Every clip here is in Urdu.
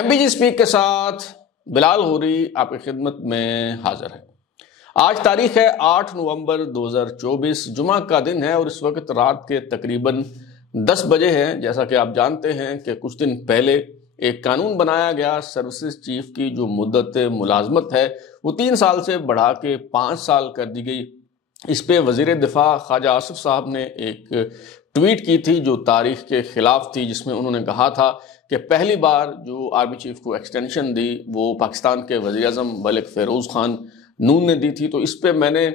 MBG اسپیک کے ساتھ بلال غوری آپ کی خدمت میں حاضر ہے۔ آج تاریخ ہے 8 نومبر 2024، جمعہ کا دن ہے اور اس وقت رات کے تقریباً 10 بجے ہیں۔ جیسا کہ آپ جانتے ہیں کہ کچھ دن پہلے ایک قانون بنایا گیا، سروسز چیف کی جو مدت ملازمت ہے وہ 3 سال سے بڑھا کے 5 سال کر دی گئی۔ اس پہ وزیر دفاع خواجہ آصف صاحب نے ایک ٹویٹ کی تھی جو تاریخ کے خلاف تھی، جس میں انہوں نے کہا تھا کہ پہلی بار جو آرمی چیف کو ایکسٹینشن دی وہ پاکستان کے وزیر اعظم ملک فیروز خان نون نے دی تھی۔ تو اس پہ میں نے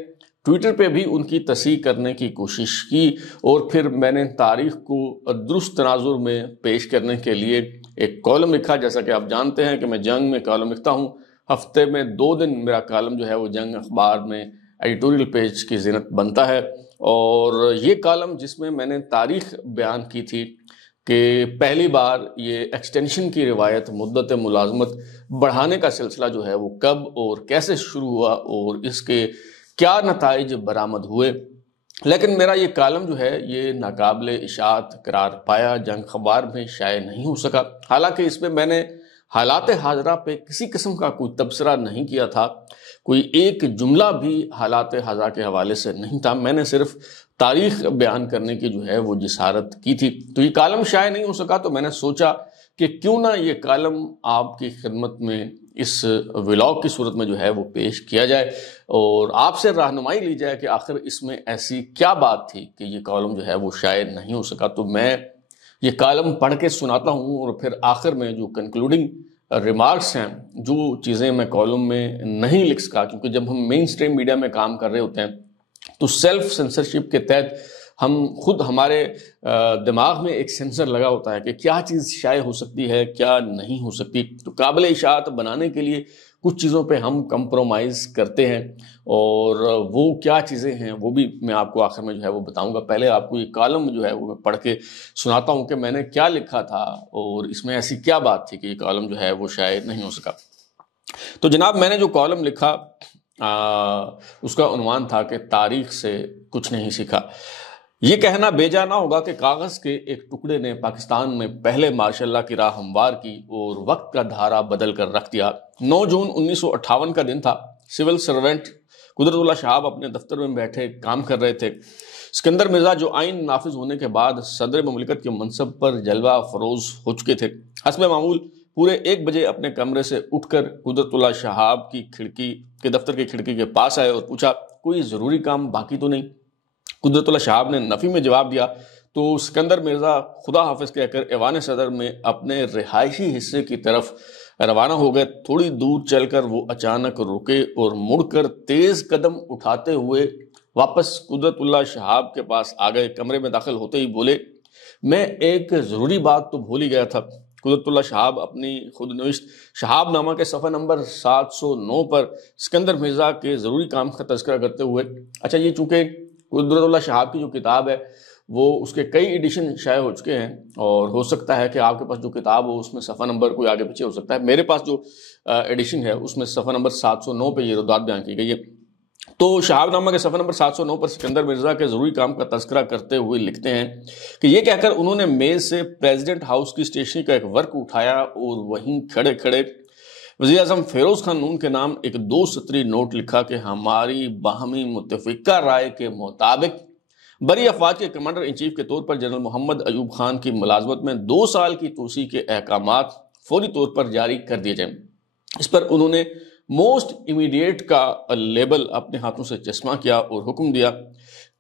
ٹویٹر پہ بھی ان کی تصحیح کرنے کی کوشش کی اور پھر میں نے تاریخ کو درست تناظر میں پیش کرنے کے لیے ایک کالم لکھا۔ جیسا کہ آپ جانتے ہیں کہ میں جنگ میں کالم لکھتا ہوں، ہفتے میں 2 دن میرا کالم جو ہے وہ جنگ اخبار میں ایڈیٹوریل پیج کی زینت بنتا ہے، اور یہ کالم جس میں میں نے تاریخ بیان کی تھی کہ پہلی بار یہ ایکسٹینشن کی روایت مدت ملازمت بڑھانے کا سلسلہ جو ہے وہ کب اور کیسے شروع ہوا اور اس کے کیا نتائج برآمد ہوئے، لیکن میرا یہ کالم جو ہے یہ ناقابل اشاعت قرار پایا، جنگ اخبار میں شائع نہیں ہو سکا۔ حالانکہ اس میں میں نے حالات حاضرہ پہ کسی قسم کا کوئی تبصرہ نہیں کیا تھا، کوئی ایک جملہ بھی حالات حاضرہ کے حوالے سے نہیں تھا، میں نے صرف تاریخ بیان کرنے کی جو ہے وہ جسارت کی تھی۔ تو یہ کالم شائع نہیں ہو سکا، تو میں نے سوچا کہ کیوں نہ یہ کالم آپ کی خدمت میں اس ولاگ کی صورت میں جو ہے وہ پیش کیا جائے اور آپ سے رہنمائی لی جائے کہ آخر اس میں ایسی کیا بات تھی کہ یہ کالم جو ہے وہ شائع نہیں ہو سکا۔ تو میں یہ کالم پڑھ کے سناتا ہوں اور پھر آخر میں جو کنکلوڈنگ ریمارکس ہیں، جو چیزیں میں کالم میں نہیں لکھ سکا، کیونکہ جب ہم مین سٹریم میڈیا میں کام کر رہے ہوتے ہیں تو سیلف سینسرشپ کے تحت ہم خود ہمارے دماغ میں ایک سینسر لگا ہوتا ہے کہ کیا چیز شائع ہو سکتی ہے، کیا نہیں ہو سکتی۔ تو قابل اشاعت بنانے کے لیے کچھ چیزوں پہ ہم کمپرومائز کرتے ہیں، اور وہ کیا چیزیں ہیں وہ بھی میں آپ کو آخر میں جو ہے وہ بتاؤں گا۔ پہلے آپ کو یہ کالم جو ہے وہ میں پڑھ کے سناتا ہوں کہ میں نے کیا لکھا تھا اور اس میں ایسی کیا بات تھی کہ یہ کالم جو ہے وہ شائع نہیں ہو سکا۔ تو جناب میں نے جو کالم لکھا اس کا عنوان تھا کہ تاریخ سے کچھ نہیں سیکھا۔ یہ کہنا بیجا نہ ہوگا کہ کاغذ کے ایک ٹکڑے نے پاکستان میں پہلے مارشل لا کی راہ ہموار کی اور وقت کا دھارا بدل کر رکھ دیا۔ 9 جون 1958 کا دن تھا۔ سول سرونٹ قدرت اللہ شہاب اپنے دفتر میں بیٹھے کام کر رہے تھے۔ اسکندر مرزا جو آئین نافذ ہونے کے بعد صدر مملکت کے منصب پر جلوہ فروز ہو چکے تھے، حسب معمول پورے 1 بجے اپنے کمرے سے اٹھ کر قدرت اللہ شہاب کی دفتر کی کھڑکی کے پاس آئے اور پوچھا کوئی ضروری کام باقی تو نہیں؟ قدرت اللہ شہاب نے نفی میں جواب دیا تو اسکندر مرزا خدا حافظ کہہ کر ایوان صدر میں اپنے رہائشی حصے کی طرف روانہ ہو گئے۔ تھوڑی دور چل کر وہ اچانک رکے اور مڑ کر تیز قدم اٹھاتے ہوئے واپس قدرت اللہ شہاب کے پاس آ گئے۔ کمرے میں داخل ہوتے ہی بولے میں ایک ضروری بات تو بھول ہی گیا تھا۔ قدرت اللہ شہاب اپنی خود نوشت شہاب نامہ کے صفحہ نمبر 709 پر اسکندر مرزا کے ضروری کام کا تذکرہ کرتے ہوئے، اچھا یہ چونکہ قدرت اللہ شہاب کی جو کتاب ہے وہ اس کے کئی ایڈیشن شائع ہو چکے ہیں، اور ہو سکتا ہے کہ آپ کے پاس جو کتاب ہو اس میں صفحہ نمبر کوئی آگے پیچھے ہو سکتا ہے۔ میرے پاس جو ایڈیشن ہے اس میں صفحہ نمبر 709 پہ یہ روایت بیان کی گئی ہے۔ تو شہاب نامہ کے صفحہ نمبر 709 پر سکندر مرزا کے ضروری کام کا تذکرہ کرتے ہوئے لکھتے ہیں کہ یہ کہہ کر انہوں نے میز سے پریزیڈنٹ ہاؤس کی اسٹیشنری کا ایک ورق اٹھایا اور وہیں کھڑے کھڑے وزیر اعظم فیروز خان نون کے نام ایک 2 سطری نوٹ لکھا کہ ہماری باہمی متفقہ رائے کے مطابق بری افواج کے کمانڈر ان چیف کے طور پر جنرل محمد ایوب خان کی ملازمت میں 2 سال کی توسیع کے احکامات فوری طور پر جاری کر دیے جائیں۔ اس پر انہوں نے موسٹ امیڈیٹ کا لیبل اپنے ہاتھوں سے چشمہ کیا اور حکم دیا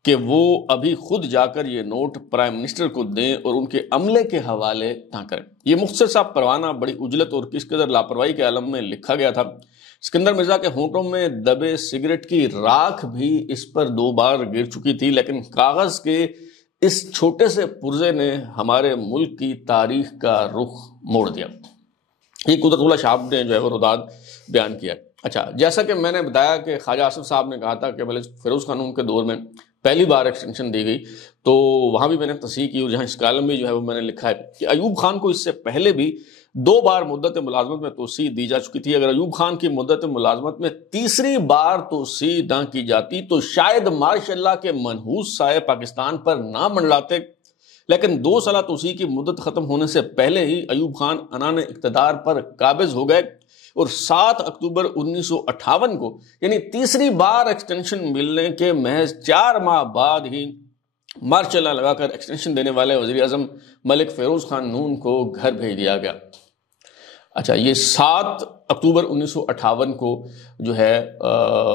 کہ وہ ابھی خود جا کر یہ نوٹ پرائم منسٹر کو دیں اور ان کے عملے کے حوالے نہ کریں۔ یہ مختصر سا پروانہ بڑی عجلت اور کس قدر لاپرواہی کے عالم میں لکھا گیا تھا۔ اسکندر مرزا کے ہونٹوں میں دبے سگریٹ کی راکھ بھی اس پر 2 بار گر چکی تھی، لیکن کاغذ کے اس چھوٹے سے پرزے نے ہمارے ملک کی تاریخ کا رخ موڑ دیا۔ یہ قدرت اللہ شہاب نے جو ہے وہ روایت بیان کیا۔ اچھا، جیسا کہ میں نے بتایا کہ خواجہ آصف صاحب نے کہا تھا کہ ملک فیروز خان کے دور میں پہلی بار ایکسٹینشن دی گئی، تو وہاں بھی میں نے تصحیح کی اور جہاں اس کالم میں جو ہے وہ میں نے لکھا ہے کہ ایوب خان کو اس سے پہلے بھی 2 بار مدت ملازمت میں توسیع دی جا چکی تھی۔ اگر ایوب خان کی مدت ملازمت میں تیسری بار توسیع نہ کی جاتی تو شاید ماشاء اللہ کے منحوس سائے پاکستان پر نہ منڈلاتے، لیکن 2 سالہ توسیع کی مدت ختم ہونے سے پہلے ہی ایوب خان عنان اقتدار پر قابض ہو گئے اور 7 اکتوبر 1958 کو یعنی تیسری بار ایکسٹینشن ملنے کے محض 4 ماہ بعد ہی مارشل لا لگا کر ایکسٹینشن دینے والے وزیر اعظم ملک فیروز خان نون کو گھر بھیج دیا گیا۔ اچھا، یہ 7 اکتوبر 1958 کو جو ہے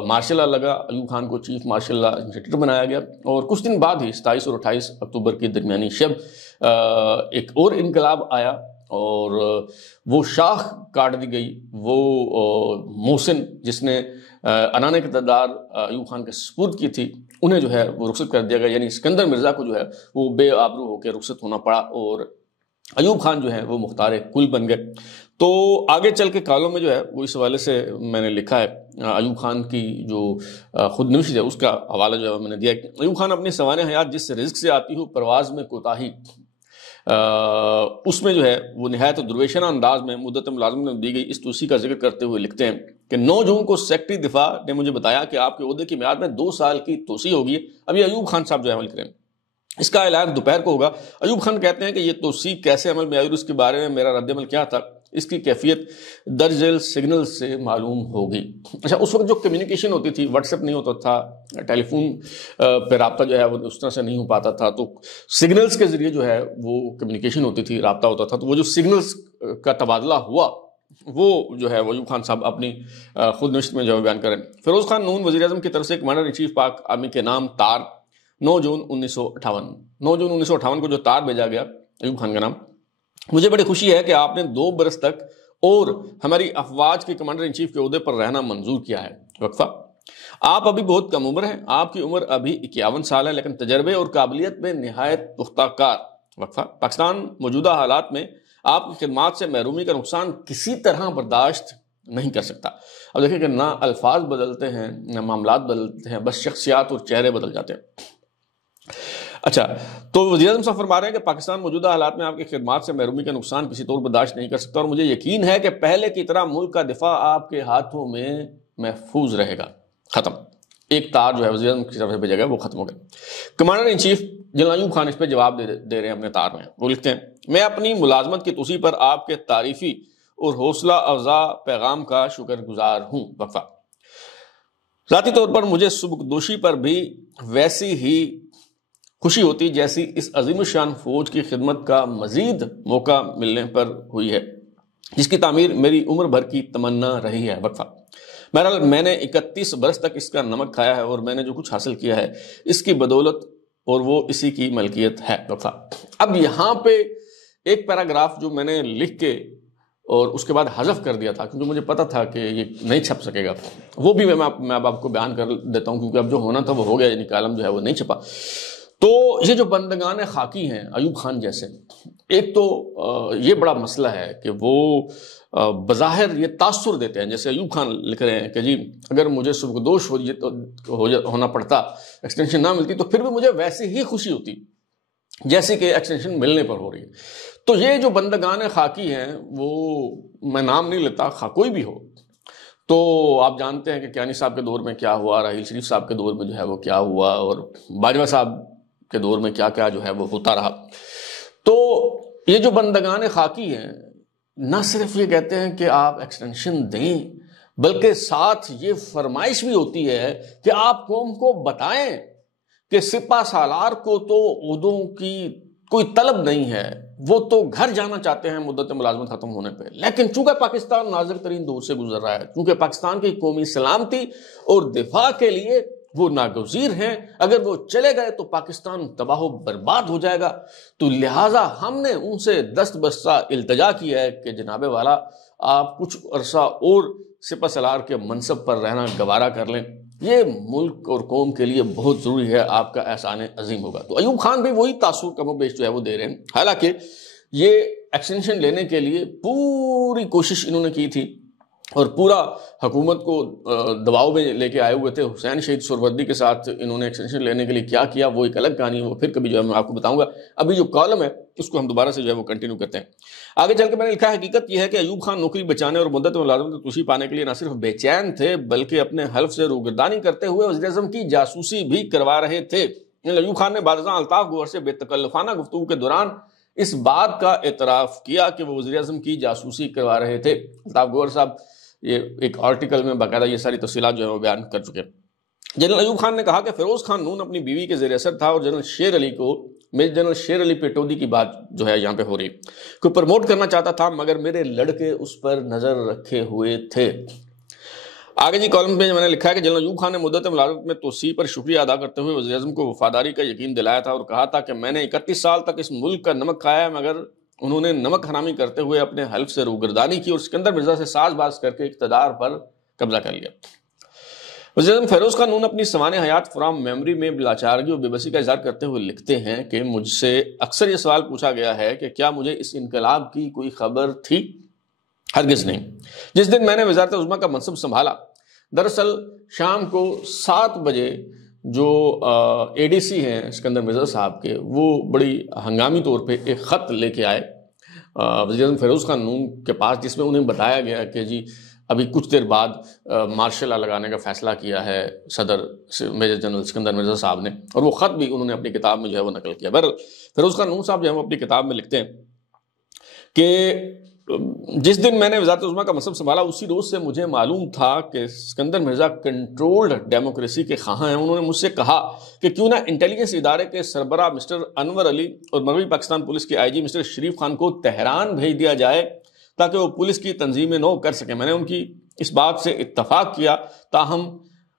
مارشل لا لگا، ایوب خان کو چیف مارشل لا انسپکٹر بنایا گیا، اور کچھ دن بعد ہی 27 اور 28 اکتوبر کی درمیانی شب ایک اور انقلاب آیا اور وہ شاخ کاٹ دی گئی۔ وہ محسن جس نے عنان اقتدار ایوب خان کے سپرد کی تھی، انہیں جو ہے وہ رخصت کر دیا گیا، یعنی اسکندر مرزا کو جو ہے وہ بے آبرو ہو کے رخصت ہونا پڑا اور ایوب خان جو ہے وہ مختار کل بن گئے۔ تو آگے چل کے کالوں میں جو ہے وہ اس حوالے سے میں نے لکھا ہے، ایوب خان کی جو خود نوشت ہے اس کا حوالہ جو ہے میں نے دیا ہے۔ ایوب خان اپنی سوانح حیات جس رزق سے آتی ہو پرواز میں کوتاہی، اس میں جو ہے وہ نہایت درویشانہ انداز میں مدت ملازمت میں دی گئی اس توسیع کا ذکر کرتے ہوئے لکھتے ہیں کہ 9 جون کو سیکرٹری دفاع نے مجھے بتایا کہ آپ کے عہدے کی میعاد میں 2 سال کی توسیع ہوگی۔ اب یہ ایوب خان صاحب جو ہے عمل کریں، اس کا اعلان دوپہر کو ہوگا۔ ایوب خان کہتے ہیں کہ یہ توسیع کیسے عمل میں آئی اور اس کے بارے میں میرا رد عمل کیا تھا، اس کی کیفیت درج ذیل سگنل سے معلوم ہوگی۔ اچھا، اس وقت جو کمیونیکیشن ہوتی تھی، واٹس ایپ نہیں ہوتا تھا، ٹیلی فون پہ رابطہ جو ہے وہ اس طرح سے نہیں ہو پاتا تھا، تو سگنلز کے ذریعے جو ہے وہ کمیونیکیشن ہوتی تھی، رابطہ ہوتا تھا۔ تو وہ جو سگنلز کا تبادلہ ہوا وہ جو ہے وہ ایوب خان صاحب اپنی خود نوشت میں جو ہے بیان کریں۔ فیروز خان نون وزیر اعظم کی طرف سے کمانڈر ان چیف پاک آرمی کے نام تار 9 جون 1958 کو جو تار بھیجا گیا ایوب خان کا نام، مجھے بڑی خوشی ہے کہ آپ نے 2 برس تک اور ہماری افواج کے کمانڈر ان چیف کے عہدے پر رہنا منظور کیا ہے۔ وقفہ، آپ ابھی بہت کم عمر ہیں، آپ کی عمر ابھی 51 سال ہے، لیکن تجربے اور قابلیت میں نہایت پختہ کار۔ وقفہ، پاکستان موجودہ حالات میں آپ کی خدمات سے محرومی کا نقصان کسی طرح برداشت نہیں کر سکتا۔ اب دیکھیں کہ نہ الفاظ بدلتے ہیں نہ معاملات بدلتے ہیں، بس شخصیات اور چہرے بدل جاتے ہیں۔ اچھا، تو وزیر اعظم صاحب فرما رہے ہیں کہ پاکستان موجودہ حالات میں آپ کی خدمات سے محرومی کا نقصان کسی طور برداشت نہیں کر سکتا، اور مجھے یقین ہے کہ پہلے کی طرح ملک کا دفاع آپ کے ہاتھوں میں محفوظ رہے گا۔ ختم۔ ایک تار جو ہے وزیر اعظم کی طرف سے بھیجا گیا وہ ختم ہو گیا۔ Commander in chief general Ayub Khan اس پہ جواب دے رہے ہیں اپنے تار میں، وہ لکھتے ہیں، میں اپنی ملازمت کی توسیع پر آپ کے تعریفی اور حوصلہ افزا پیغام کا شکر گزار ہوں۔ وقفہ، ذاتی طور پر مجھے سبکدوشی پر بھی ویسی ہی خوشی ہوتی جیسی اس عظیم الشان فوج کی خدمت کا مزید موقع ملنے پر ہوئی ہے، جس کی تعمیر میری عمر بھر کی تمنا رہی ہے۔ وقفہ، بہرحال میں نے 31 برس تک اس کا نمک کھایا ہے اور میں نے جو کچھ حاصل کیا ہے اس کی بدولت اور وہ اسی کی ملکیت ہے۔ وقفہ، اب یہاں پہ ایک پیراگراف جو میں نے لکھ کے اور اس کے بعد حذف کر دیا تھا کیونکہ مجھے پتا تھا کہ یہ نہیں چھپ سکے گا، وہ بھی میں اب آپ کو بیان کر دیتا ہوں کیونکہ اب جو ہونا تھا وہ ہو گیا، یعنی کالم جو ہے وہ نہیں چھپا۔ تو یہ جو بندگان خاکی ہیں ایوب خان جیسے، ایک تو یہ بڑا مسئلہ ہے کہ وہ بظاہر یہ تاثر دیتے ہیں، جیسے ایوب خان لکھ رہے ہیں کہ جی اگر مجھے سبکدوش ہونا پڑتا، ایکسٹینشن نہ ملتی، تو پھر بھی مجھے ویسے ہی خوشی ہوتی جیسے کہ ایکسٹینشن ملنے پر ہو رہی ہے۔ تو یہ جو بندگان خاکی ہیں، وہ میں نام نہیں لیتا، کوئی بھی ہو، تو آپ جانتے ہیں کہ کیانی صاحب کے دور میں کیا ہوا، راحیل شریف صاحب کے دور میں جو ہے وہ کیا ہوا، اور باجوہ صاحب کے دور میں کیا کیا جو ہے وہ ہوتا رہا۔ تو یہ جو بندگان خاکی ہیں، نہ صرف یہ کہتے ہیں کہ آپ ایکسٹینشن دیں، بلکہ ساتھ یہ فرمائش بھی ہوتی ہے کہ آپ قوم کو بتائیں کہ سپہ سالار کو تو عہدوں کی کوئی طلب نہیں ہے، وہ تو گھر جانا چاہتے ہیں مدت ملازمت ختم ہونے پہ، لیکن چونکہ پاکستان نازک ترین دور سے گزر رہا ہے، چونکہ پاکستان کی قومی سلامتی اور دفاع کے لیے وہ ناگزیر ہیں، اگر وہ چلے گئے تو پاکستان تباہ و برباد ہو جائے گا، تو لہٰذا ہم نے ان سے دست بستہ التجا کیا ہے کہ جناب والا آپ کچھ عرصہ اور سپہ سالار کے منصب پر رہنا گوارا کر لیں، یہ ملک اور قوم کے لیے بہت ضروری ہے، آپ کا احسان عظیم ہوگا۔ تو ایوب خان بھی وہی تاثر کم و بیش جو ہے وہ دے رہے ہیں، حالانکہ یہ ایکسٹینشن لینے کے لیے پوری کوشش انہوں نے کی تھی اور پورا حکومت کو دباؤ میں لے کے آئے ہوئے تھے۔ حسین شہید سہروردی کے ساتھ انہوں نے ایکسٹینشن لینے کے لیے کیا وہ ایک الگ کہانی ہے، وہ پھر کبھی جو ہے میں آپ کو بتاؤں گا۔ ابھی جو کالم ہے اس کو ہم دوبارہ سے جو ہے وہ کنٹینیو کرتے ہیں۔ آگے چل کے میں نے لکھا ہے، حقیقت یہ ہے کہ ایوب خان نوکری بچانے اور مدت ملازمت میں توسیع پانے کے لیے نہ صرف بے چین تھے بلکہ اپنے حلف سے روگردانی کرتے ہوئے وزیر اعظم کی جاسوسی بھی کروا رہے تھے۔ ایوب خان نے بعد ازاں الطاف گوہر سے بے تکلفانہ گفتگو کے دوران اس بات کا اعتراف کیا کہ وہ وزیر اعظم کی جاسوسی کروا رہے تھے۔ الطاف گوہر صاحب یہ ایک آرٹیکل میں باقاعدہ یہ ساری تفصیلات جو ہے وہ بیان کر چکے۔ جنرل ایوب خان نے کہا کہ فیروز خان نون اپنی بیوی کے زیر اثر تھا اور جنرل شیر علی پیٹودی کی بات جو ہے یہاں پہ ہو رہی کو پروموٹ کرنا چاہتا تھا، مگر میرے لڑکے اس پر نظر رکھے ہوئے تھے۔ آگے جی کالم پہ میں نے لکھا ہے کہ جنرل ایوب خان نے مدت ملازمت میں توسیع پر شکریہ ادا کرتے ہوئے وزیر اعظم کو وفاداری کا یقین دلایا تھا اور کہا تھا کہ میں نے 31 سال تک اس ملک کا نمک کھایا ہے، مگر انہوں نے نمک حرامی کرتے ہوئے اپنے حلف سے روگردانی کی اور اسکندر مرزا سے ساز باز کر کے اقتدار پر قبضہ کر لیا۔ وزیر اعظم فیروز خان نون اپنی سوانح حیات فرام میموری میں بلاچارگی اور بے بسی کا اظہار کرتے ہوئے لکھتے ہیں کہ مجھ سے اکثر یہ سوال پوچھا گیا ہے کہ کیا مجھے اس انقلاب کی کوئی خبر تھی؟ ہرگز نہیں۔ جس دن میں نے وزارت عظمیٰ کا منصب سنبھالا، دراصل شام کو 7 بجے جو اے ڈی سی ہیں اسکندر مرزا صاحب کے، وہ بڑی ہنگامی طور پہ ایک خط لے کے آئے وزیر اعظم فیروز خان نون کے پاس، جس میں انہیں بتایا گیا کہ جی ابھی کچھ دیر بعد مارشل لا لگانے کا فیصلہ کیا ہے صدر میجر جنرل اسکندر مرزا صاحب نے، اور وہ خط بھی انہوں نے اپنی کتاب میں جو ہے وہ نقل کیا۔ بہرحال فیروز خان نون صاحب جو ہے وہ اپنی کتاب میں لکھتے ہیں کہ جس دن میں نے وزارت عظمیٰ کا منصب سنبھالا، اسی روز سے مجھے معلوم تھا کہ اسکندر مرزا کنٹرولڈ ڈیموکریسی کے خواہاں ہیں۔ انہوں نے مجھ سے کہا کہ کیوں نہ انٹیلیجنس ادارے کے سربراہ مسٹر انور علی اور مغربی پاکستان پولیس کے آئی جی مسٹر شریف خان کو تہران بھیج دیا جائے تاکہ وہ پولیس کی تنظیم نو کر سکیں۔ میں نے ان کی اس بات سے اتفاق کیا، تاہم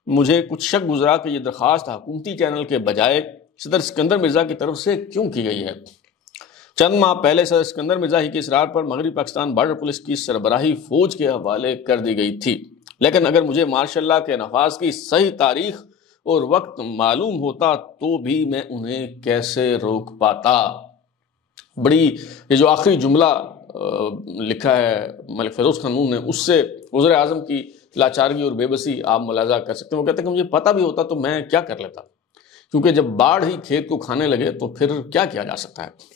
مجھے کچھ شک گزرا کہ یہ درخواست حکومتی چینل کے بجائے صدر اسکندر مرزا کی طرف سے کیوں کی گئی ہے۔ چند ماہ پہلے صدر اسکندر مرزا ہی کے اصرار پر مغربی پاکستان بارڈر پولیس کی سربراہی فوج کے حوالے کر دی گئی تھی، لیکن اگر مجھے مارشل لا کے نفاذ کی صحیح تاریخ اور وقت معلوم ہوتا تو بھی میں انہیں کیسے روک پاتا۔ بڑی یہ جو آخری جملہ لکھا ہے ملک فیروز خان نون نے، اس سے وزیر اعظم کی لاچارگی اور بے بسی آپ ملاحظہ کر سکتے ہیں۔ وہ کہتے ہیں کہ مجھے پتہ بھی ہوتا تو میں کیا کر لیتا، کیونکہ جب باڑھ ہی کھیت کو کھانے لگے تو پھر کیا کیا جا سکتا ہے۔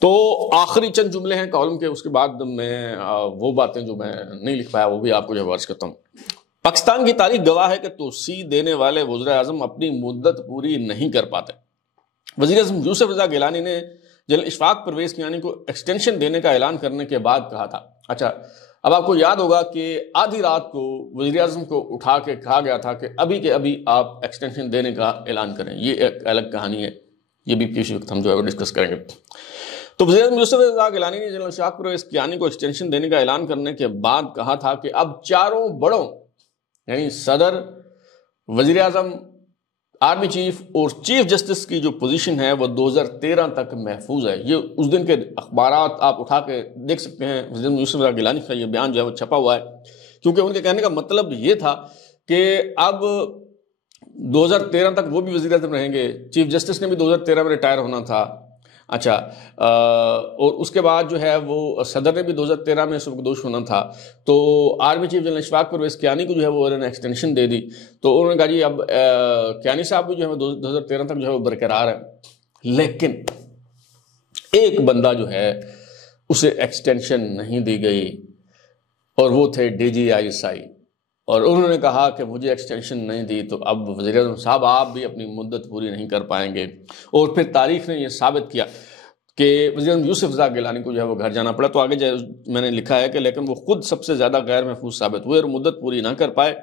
تو آخری چند جملے ہیں کالم کے، اس کے بعد میں وہ باتیں جو میں نہیں لکھ پایا وہ بھی آپ کو جو عرض کرتا ہوں۔ پاکستان کی تاریخ گواہ ہے کہ توسیع دینے والے وزراء اعظم اپنی مدت پوری نہیں کر پاتے۔ وزیر اعظم یوسف رضا گیلانی نے جنرل اشفاق پرویز کیانی کو ایکسٹینشن دینے کا اعلان کرنے کے بعد کہا تھا، اچھا اب آپ کو یاد ہوگا کہ آدھی رات کو وزیر اعظم کو اٹھا کے کہا گیا تھا کہ ابھی کے ابھی آپ ایکسٹینشن دینے کا اعلان کریں۔ یہ ایک الگ کہانی ہے، یہ بھی کسی وقت ہم جو ہے وہ ڈسکس کریں گے۔ تو وزیر اعظم یوسف رضا گیلانی نے جنرل اشفاق پرویز کیانی کو ایکسٹینشن دینے کا اعلان کرنے کے بعد کہا تھا کہ اب چاروں بڑوں یعنی صدر، وزیر اعظم، آرمی چیف اور چیف جسٹس کی جو پوزیشن ہے وہ 2013 تک محفوظ ہے۔ یہ اس دن کے اخبارات آپ اٹھا کے دیکھ سکتے ہیں، وزیر اعظم یوسف رضا گیلانی کا یہ بیان جو ہے وہ چھپا ہوا ہے، کیونکہ ان کے کہنے کا مطلب یہ تھا کہ اب 2013 تک وہ بھی وزیر اعظم رہیں گے، چیف جسٹس نے بھی 2013 میں ریٹائر ہونا تھا، اچھا اور اس کے بعد جو ہے وہ صدر نے بھی 2013 میں سبکدوش ہونا تھا، تو army chief general Ashfaq Parvez Kayani کو جو ہے وہ انہوں نے ایکسٹینشن دے دی۔ تو انہوں نے کہا جی اب کیانی صاحب بھی جو ہے 2013 تک جو ہے وہ برقرار ہے، لیکن ایک بندہ جو ہے اسے ایکسٹینشن نہیں دی گئی اور وہ تھے D G I S I, اور انہوں نے کہا کہ مجھے ایکسٹینشن نہیں دی تو اب وزیر اعظم صاحب آپ بھی اپنی مدت پوری نہیں کر پائیں گے۔ اور پھر تاریخ نے یہ ثابت کیا کہ وزیر اعظم یوسف رضا گیلانی کو جو ہے وہ گھر جانا پڑا۔ تو آگے میں نے لکھا ہے کہ لیکن وہ خود سب سے زیادہ غیر محفوظ ثابت ہوئے اور مدت پوری نہ کر پائے،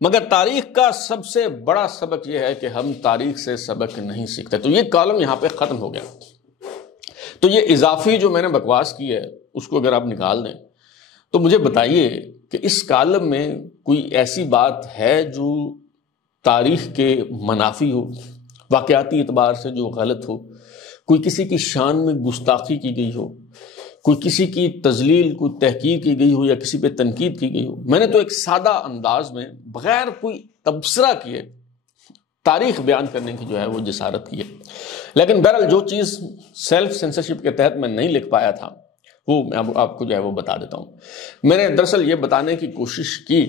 مگر تاریخ کا سب سے بڑا سبق یہ ہے کہ ہم تاریخ سے سبق نہیں سیکھتے۔ تو یہ کالم یہاں پہ ختم ہو گیا۔ تو یہ اضافی جو میں نے بکواس کی ہے اس کو اگر آپ نکال دیں تو مجھے بتائیے کہ اس کالم میں کوئی ایسی بات ہے جو تاریخ کے منافی ہو، واقعاتی اعتبار سے جو غلط ہو، کوئی کسی کی شان میں گستاخی کی گئی ہو، کوئی کسی کی تذلیل، کوئی تحقیر کی گئی ہو یا کسی پہ تنقید کی گئی ہو؟ میں نے تو ایک سادہ انداز میں بغیر کوئی تبصرہ کیے تاریخ بیان کرنے کی جو ہے وہ جسارت کی ہے، لیکن بہرحال جو چیز سیلف سینسرشپ کے تحت میں نہیں لکھ پایا تھا وہ میں آپ کو جو ہے وہ بتا دیتا ہوں۔ میں نے دراصل یہ بتانے کی کوشش کی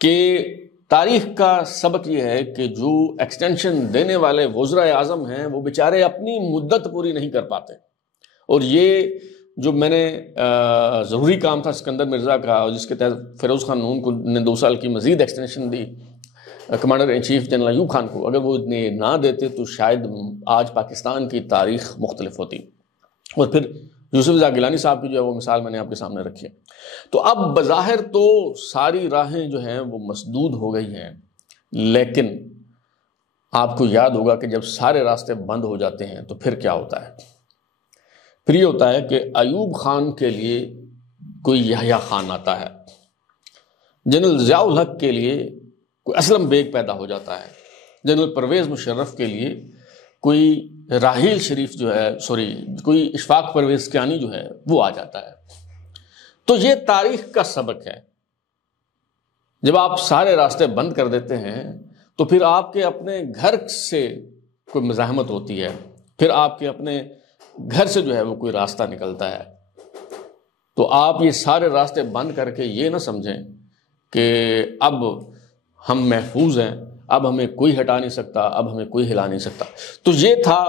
کہ تاریخ کا سبق یہ ہے کہ جو ایکسٹینشن دینے والے وزراء اعظم ہیں وہ بیچارے اپنی مدت پوری نہیں کر پاتے، اور یہ جو میں نے ضروری کام تھا اسکندر مرزا کا، اور جس کے تحت فیروز خان نون کو نے 2 سال کی مزید extension the, commander in chief general Ayub Khan کو اگر وہ اتنے نہ دیتے تو شاید آج پاکستان کی تاریخ مختلف ہوتی. اور پھر یوسف رضا گیلانی صاحب کی جو ہے وہ مثال میں نے آپ کے سامنے رکھی ہے. تو اب بظاہر تو ساری راہیں جو ہیں وہ مسدود ہو گئی ہیں، لیکن آپ کو یاد ہوگا کہ جب سارے راستے بند ہو جاتے ہیں تو پھر کیا ہوتا ہے؟ پھر یہ ہوتا ہے کہ ایوب خان کے لیے کوئی یحییٰ خان آتا ہے، جنرل ضیاء الحق کے لیے کوئی اسلم بیگ پیدا ہو جاتا ہے، جنرل پرویز مشرف کے لیے کوئی راحیل شریف جو ہے کوئی اشفاق پرویز کیانی جو ہے وہ آ جاتا ہے. تو یہ تاریخ کا سبق ہے. جب آپ سارے راستے بند کر دیتے ہیں تو پھر آپ کے اپنے گھر سے کوئی مزاحمت ہوتی ہے، پھر آپ کے اپنے گھر سے جو ہے وہ کوئی راستہ نکلتا ہے. تو آپ یہ سارے راستے بند کر کے یہ نہ سمجھیں کہ اب ہم محفوظ ہیں، اب ہمیں کوئی ہٹا نہیں سکتا، اب ہمیں کوئی ہلا نہیں سکتا. تو یہ تھا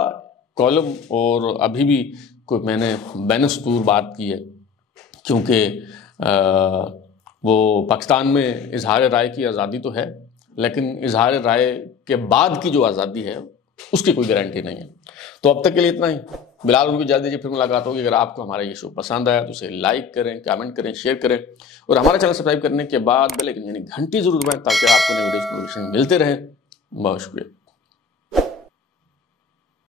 کالم، اور ابھی بھی کوئی میں نے بینستور بات کی ہے، کیونکہ وہ پاکستان میں اظہار رائے کی آزادی تو ہے، لیکن اظہار رائے کے بعد کی جو آزادی ہے اس کی کوئی گارنٹی نہیں ہے. تو اب تک کے لیے اتنا ہی. بلال اردو کو اجازت دیجیے، پھر ملاقات ہوگی. اگر آپ کو ہمارا یہ شو پسند آیا تو اسے لائک کریں، کامنٹ کریں، شیئر کریں، اور ہمارا چینل سبسکرائب کرنے کے بعد بیل آئیکن یعنی گھنٹی ضرور دبائیں تاکہ آپ کو نئی ویڈیوز نوٹیفیکیشن ملتے رہیں. بہت شکریہ.